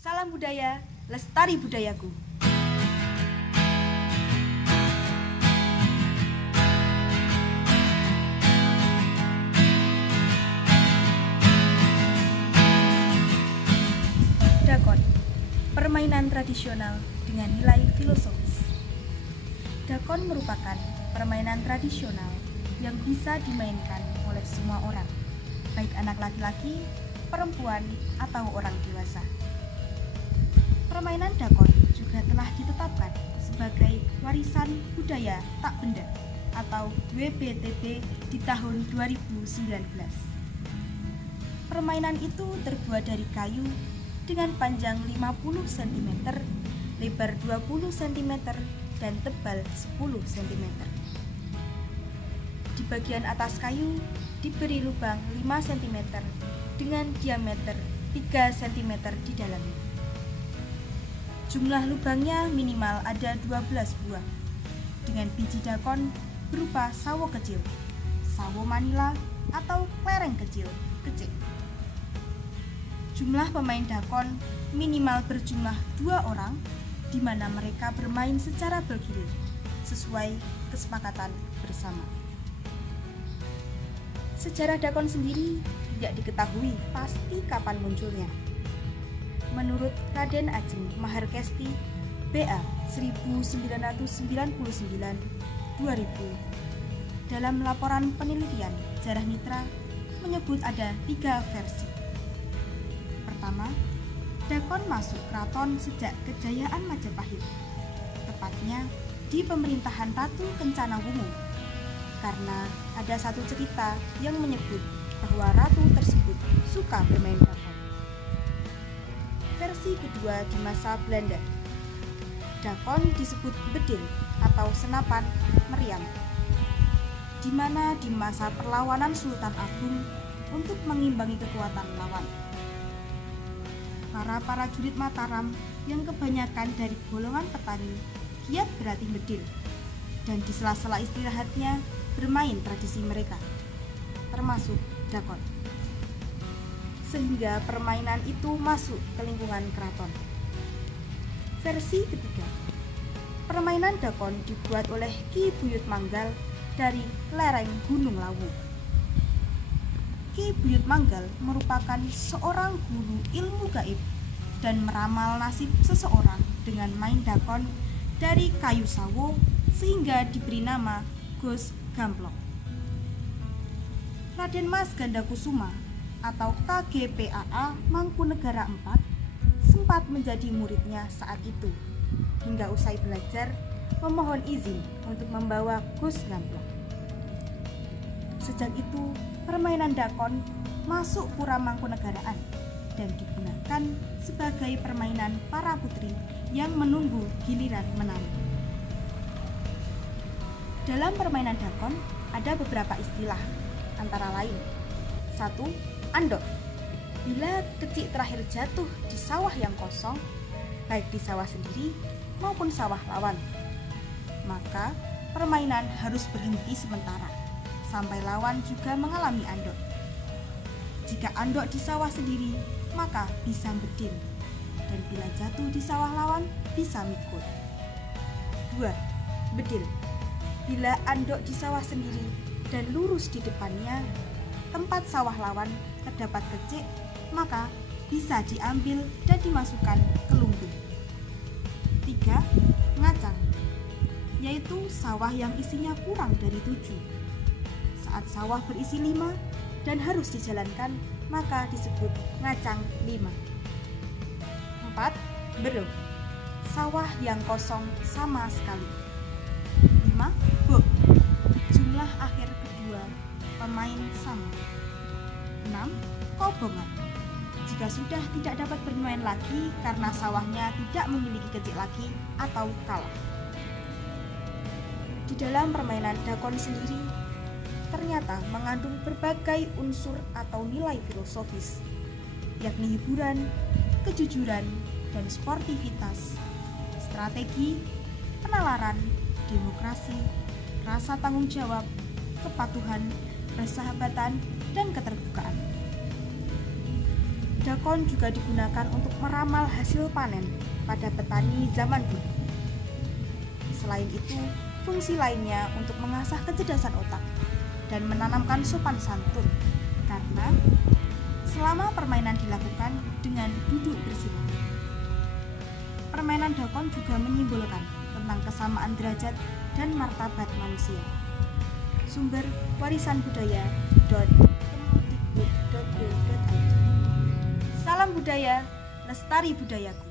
Salam budaya, lestari budayaku. Dakon, permainan tradisional dengan nilai filosofis. Dakon merupakan permainan tradisional yang bisa dimainkan oleh semua orang, baik anak laki-laki, perempuan, atau orang dewasa. Permainan dakon juga telah ditetapkan sebagai warisan budaya tak benda atau WBTB di tahun 2019. Permainan itu terbuat dari kayu dengan panjang 50 cm, lebar 20 cm, dan tebal 10 cm. Di bagian atas kayu diberi lubang 5 cm dengan diameter 3 cm di dalamnya. Jumlah lubangnya minimal ada 12 buah, dengan biji dakon berupa sawo kecil, sawo manila, atau lereng kecil. Jumlah pemain dakon minimal berjumlah 2 orang, di mana mereka bermain secara bergilir, sesuai kesepakatan bersama. Sejarah dakon sendiri tidak diketahui pasti kapan munculnya. Menurut Raden Ajeng Maharkesti, BA 1999-2000, dalam laporan penelitian Jarah Mitra menyebut ada 3 versi. Pertama, dakon masuk keraton sejak kejayaan Majapahit, tepatnya di pemerintahan Ratu Kencana Wungu, karena ada satu cerita yang menyebut bahwa ratu tersebut suka bermain dakon. Versi kedua di masa Belanda, dakon disebut bedil atau senapan meriam, di mana di masa perlawanan Sultan Agung untuk mengimbangi kekuatan lawan. Para prajurit Mataram yang kebanyakan dari golongan petani giat berlatih bedil, dan di sela-sela istirahatnya bermain tradisi mereka, termasuk dakon. Sehingga permainan itu masuk ke lingkungan keraton. Versi ketiga, permainan dakon dibuat oleh Ki Buyut Manggal dari lereng Gunung Lawu. Ki Buyut Manggal merupakan seorang guru ilmu gaib dan meramal nasib seseorang dengan main dakon dari kayu sawo, sehingga diberi nama Gus Gamplong. Raden Mas Gandakusuma atau KGPAA Mangkunegara IV sempat menjadi muridnya saat itu, hingga usai belajar memohon izin untuk membawa Gus Gamplong. Sejak itu, permainan dakon masuk pura Mangkunegaraan dan digunakan sebagai permainan para putri yang menunggu giliran menari. Dalam permainan dakon ada beberapa istilah, antara lain: 1. Andok. Bila kecik terakhir jatuh di sawah yang kosong, baik di sawah sendiri maupun sawah lawan, maka permainan harus berhenti sementara sampai lawan juga mengalami andok. Jika andok di sawah sendiri, maka bisa bedil, dan bila jatuh di sawah lawan bisa mikul. 2. Bedil. Bila andok di sawah sendiri dan lurus di depannya tempat sawah lawan terdapat kecik, maka bisa diambil dan dimasukkan ke lumbung. 3. Ngacang, yaitu sawah yang isinya kurang dari 7. Saat sawah berisi 5 dan harus dijalankan, maka disebut ngacang 5. 4. Bero, sawah yang kosong sama sekali. 5. Bok, jumlah akhir kedua pemain sama. 6. Kobongan, jika sudah tidak dapat bermain lagi karena sawahnya tidak memiliki kecik lagi atau kalah. Di dalam permainan dakon sendiri ternyata mengandung berbagai unsur atau nilai filosofis, yakni hiburan, kejujuran, dan sportivitas, strategi, penalaran, demokrasi, rasa tanggung jawab, kepatuhan, persahabatan, dan keterbukaan. Dakon juga digunakan untuk meramal hasil panen pada petani zaman dulu. Selain itu, fungsi lainnya untuk mengasah kecerdasan otak dan menanamkan sopan santun, karena selama permainan dilakukan dengan duduk bersila. Permainan dakon juga menyimbolkan tentang kesamaan derajat dan martabat manusia. Sumber warisanbudaya.kemdikbud.go.id. Salam budaya, lestari budayaku.